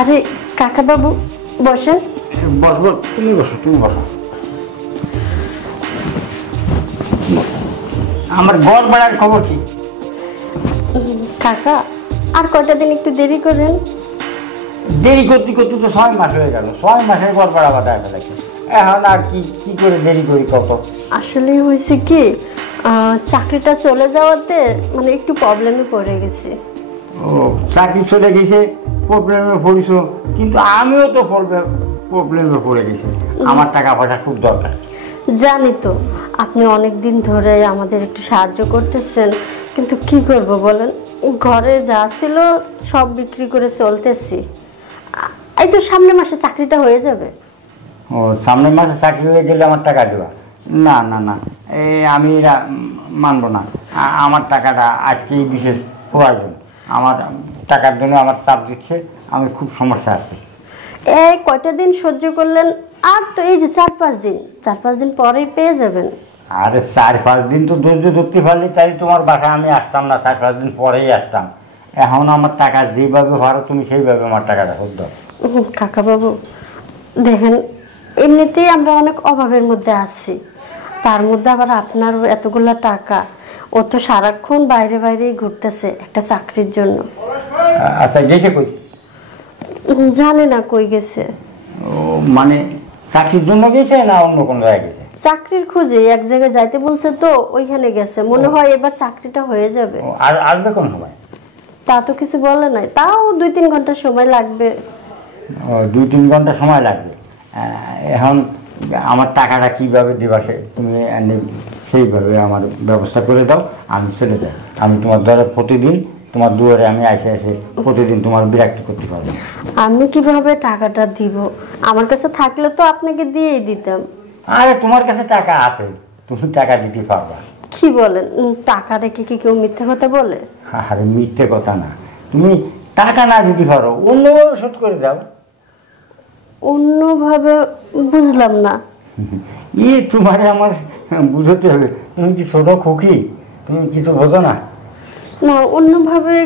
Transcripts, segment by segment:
আরে কাকা বাবু বসেন। বসবো, তুমি বসো, তুমি বসো। আমার ঘর ভাড়ার খবর কি? কাকা আর কয়টা দিন একটু দেরি করেন। দেরি করতে করতে তো 6 মাস হয়ে গেল, 6 মাসের ঘর ভাড়া বাঁধায় ফেলেছে। এখন আর কি করে দেরি করি কত? আসলে হয়েছে কি, চাকরিটা চলে যাওয়াতে মানে একটু প্রবলেমে পড়ে গেছে। ও, চাকরি চলে গেছে, প্রবলেমে পড়িস, কিন্তু আমিও তো প্রবলেমে পড়ে গেছি। আমার টাকা পয়সা খুব দরকার। জানি তো আপনি অনেক দিন ধরে আমাদের একটু সাহায্য করতেছেন, কিন্তু কি করব বলেন, ঘরে যা ছিল সব বিক্রি করে চলতেছি। এই তো সামনের মাসে চাকরিটা হয়ে যাবে। ও, সামনের মাসে চাকরি হয়ে গেলে আমার টাকা দেওয়া? না না না, আমি মানবো না। আমার টাকাটা আজকেই বিশেষ প্রয়োজন। আমার টাকার জন্য আমার চাপ দিচ্ছে, আমি খুব সমস্যা আছে। এই কয়টা দিন সহ্য করলেন, আর তো এই যে 4-5 দিন পরেই পেয়ে যাবেন। আরে 4-5 দিন তো ধৈর্য ধরতে পারলে তাই তোমার বাসায় আমি আসতাম না, 4-5 দিন পরেই আসতাম। এখন আমার টাকা যেভাবে ভাড়া তুমি সেইভাবে আমার টাকাটা শোধ দাও। কাকা বাবু দেখেন, এমনিতেই আমরা অনেক অভাবের মধ্যে আছি, তার মধ্যে আবার আপনার এতগুলা টাকা। ও তো সারাক্ষণ বাইরে বাইরেই ঘুরতেছে একটা চাকরির জন্য। আচ্ছা, গেছে কই? জানে না কই গেছে। ও, মানে চাকরির জন্য গেছে না অন্য কোনো জায়গায় গেছে? চাকরির খোঁজে এক জায়গায় যাইতে বলছে তো ওইখানে গেছে, মনে হয় এবার চাকরিটা হয়ে যাবে। আর আসবে কোন সময়? তা তো কিছু বলে নাই, তাও 2-3 ঘন্টা সময় লাগবে। 2-3 ঘন্টা সময় লাগবে। এখন আমার টাকাটা কিভাবে দিবা তুমি সেইভাবে আমার ব্যবস্থা করে দাও, আমি চলে যাই। আমি তোমার দ্বারা প্রতিদিন তোমার দুয়ারে আমি এসে প্রতিদিন তোমার বিরক্তি করতে পারবো। আমি কিভাবে টাকাটা দিব? আমার কাছে থাকলে তো আপনাকে দিয়েই দিতাম। আরে তোমার কাছে টাকা আছে, তুমি টাকা দিতে পারবা। কি বলেন, টাকা রেখে কি কেউ মিথ্যা কথা বলে? আরে মিথ্যে কথা না, তুমি টাকা না দিতে পারো অন্যভাবে শোধ করে দাও। অন্যভাবে? বুঝলাম না। তোমার আমার বুঝতে হবে, তুমি কি ছোট খুকি? তুমি কিছু বোঝো না? না, অন্যভাবে?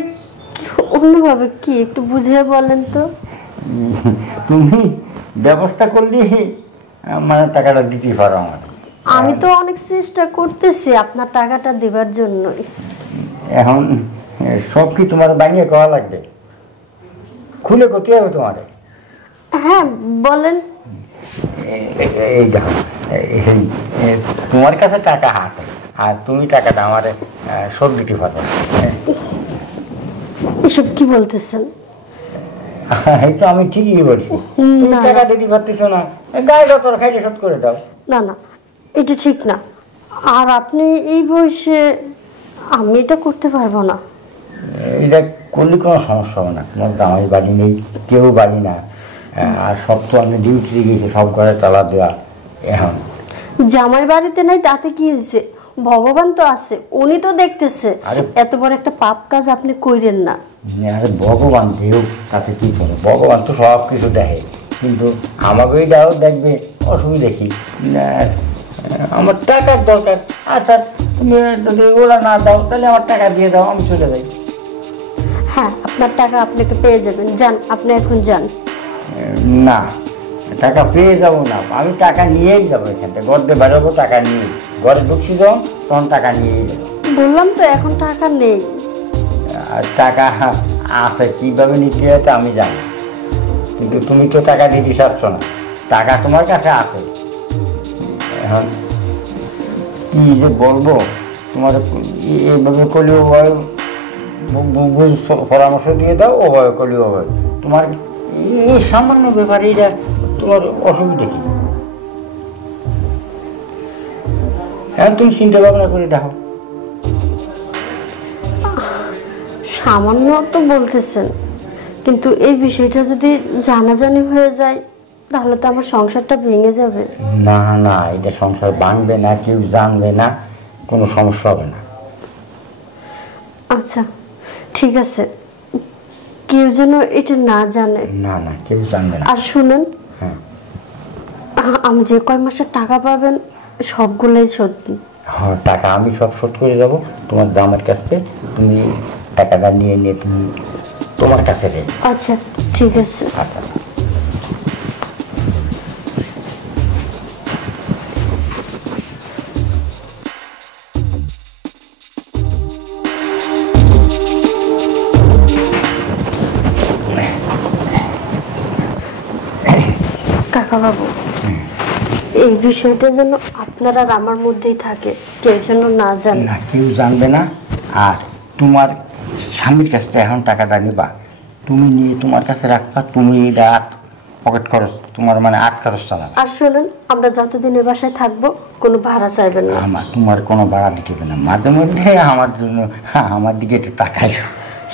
অন্যভাবে কি একটু বুঝিয়ে বলেন তো। তুমি ব্যবস্থা করলে মানে টাকাটা দিতে পারো আমার। আমি তো অনেক চেষ্টা করতেছি আপনার টাকাটা দেবার জন্যই। এখন সব কি তোমার বানিয়ে করা লাগবে? খুলে করতে হবে তোমার। হ্যাঁ বলেন। এই দেখো, তোমার কাছে টাকা আছে আর তুমি টাকাটা আমার শোধ দিতে পারো। এসব কি বলতেছেন? এই তো আমি ঠিকই বলছি, তুমি টাকা দিতে পারতেছো না, গায়ে যত খাইলে শোধ করে দাও। না না, এটা ঠিক না। আর আপনি এই বয়সে, আমি এটা করতে পারবো না। এটা করলে কোনো সমস্যা হবে না, তোমার জামাই বাড়ি নেই, কেউ বাড়ি না, আর সব তো আমি ডিউটি গিয়েছি, সব ঘরে তালা দেওয়া। এখন জামাই বাড়িতে নাই তাতে কি হয়েছে? ভগবান তো আছে, উনি তো দেখতেছে। এত বড় একটা পাপ কাজ আপনি কইরেন না। আরে ভগবান দেও, তাতে কি করে? ভগবান তো সব কিছু দেখে, কিন্তু আমাকে এটাও দেখবে, অসুবিধা কি? আমার টাকার দরকার। আচ্ছা, তুমি যদি ওরা না দাও তাহলে আমার টাকা দিয়ে দাও, আমি চলে যাই। হ্যাঁ, আপনার টাকা আপনাকে পেয়ে যাবেন, যান আপনি এখন যান। না, টাকা পেয়ে যাবো না, আমি টাকা নিয়েই যাবো। এখান থেকে ঘর দিয়ে বেরোবো টাকা নিয়ে, ঘরে ঢুকছি যখন তখন টাকা নিয়েই যাবো। বললাম তো এখন টাকা নেই। আর টাকা আছে, কীভাবে নিতে হয় আমি জানি, কিন্তু তুমি তো টাকা দিতে চাচ্ছ না। টাকা তোমার কাছে আছে, এখন কি যে বলবো তোমার, এইভাবে করলেও পরামর্শ দিয়ে দাও, ওভাবে করলেও হবে। তোমার এই সামান্য ব্যাপারে এটা তোমার অসুবিধা কি? এখন তুমি চিন্তা ভাবনা করে দেখো। সামান্য তো বলতেছেন, কিন্তু এই বিষয়টা যদি জানাজানি হয়ে যায় তাহলে তো আমার সংসারটা ভেঙে যাবে। না না, এটা সংসার ভাঙবে না, কেউ জানবে না, কোনো সমস্যা হবে না। আচ্ছা ঠিক আছে, কেউ যেন এটা না জানে। না না, কেউ জানবে না। আর শুনেন, হ্যাঁ, আমি যে কয় মাসের টাকা পাবেন সবগুলোই শোধ। হ্যাঁ, টাকা আমি সব শোধ করে যাবো তোমার দামের কাছে। তুমি টাকাটা নিয়ে নিয়ে তুমি তোমার কাছে রেখে। আচ্ছা ঠিক আছে। আচ্ছা কাকা বাবু, এই বিষয়টা যেন আপনার আর আমার মধ্যেই থাকে, কেউ যেন না জানে। না, কেউ জানবে না। আর তোমার স্বামীর কাছ থেকে এখন টাকাটা নিবা, তুমি নিয়ে তোমার কাছে রাখবা, তুমি এটা পকেট খরচ তোমার মানে আট খরচ চালাবে। আর শোনেন, আমরা যতদিন এ বাসায় থাকবো কোনো ভাড়া চাইবেন না। আমার তোমার কোনো ভাড়া দিতে হবে না, মাঝে মধ্যে আমার জন্য আমার দিকে একটু তাকাই।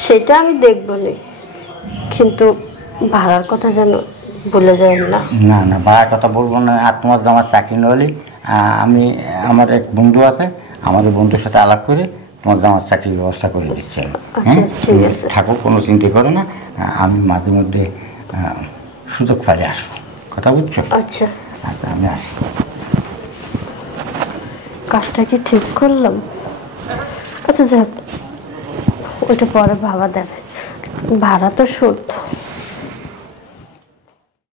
সেটা আমি দেখবো না, কিন্তু ভাড়ার কথা যেন বলে যায় না। না না, ভাড়ার কথা বলবো না। আর তোমার আমার চাকরি নইলে আমি আমার এক বন্ধু আছে, আমাদের বন্ধুর সাথে আলাপ করে তোমার আমার চাকরির ব্যবস্থা করে দিচ্ছি আমি। হ্যাঁ, ঠিক আছে। থাকো, কোনো চিন্তা করো না। আমি মাঝে মধ্যে সুযোগ পাইলে আসবো, কথা বুঝছো? আচ্ছা আচ্ছা, আমি আসি। কাজটা কি ঠিক করলাম? আচ্ছা যাক, ওইটা পরে ভাবা দেবে, ভাড়া তো শোধ।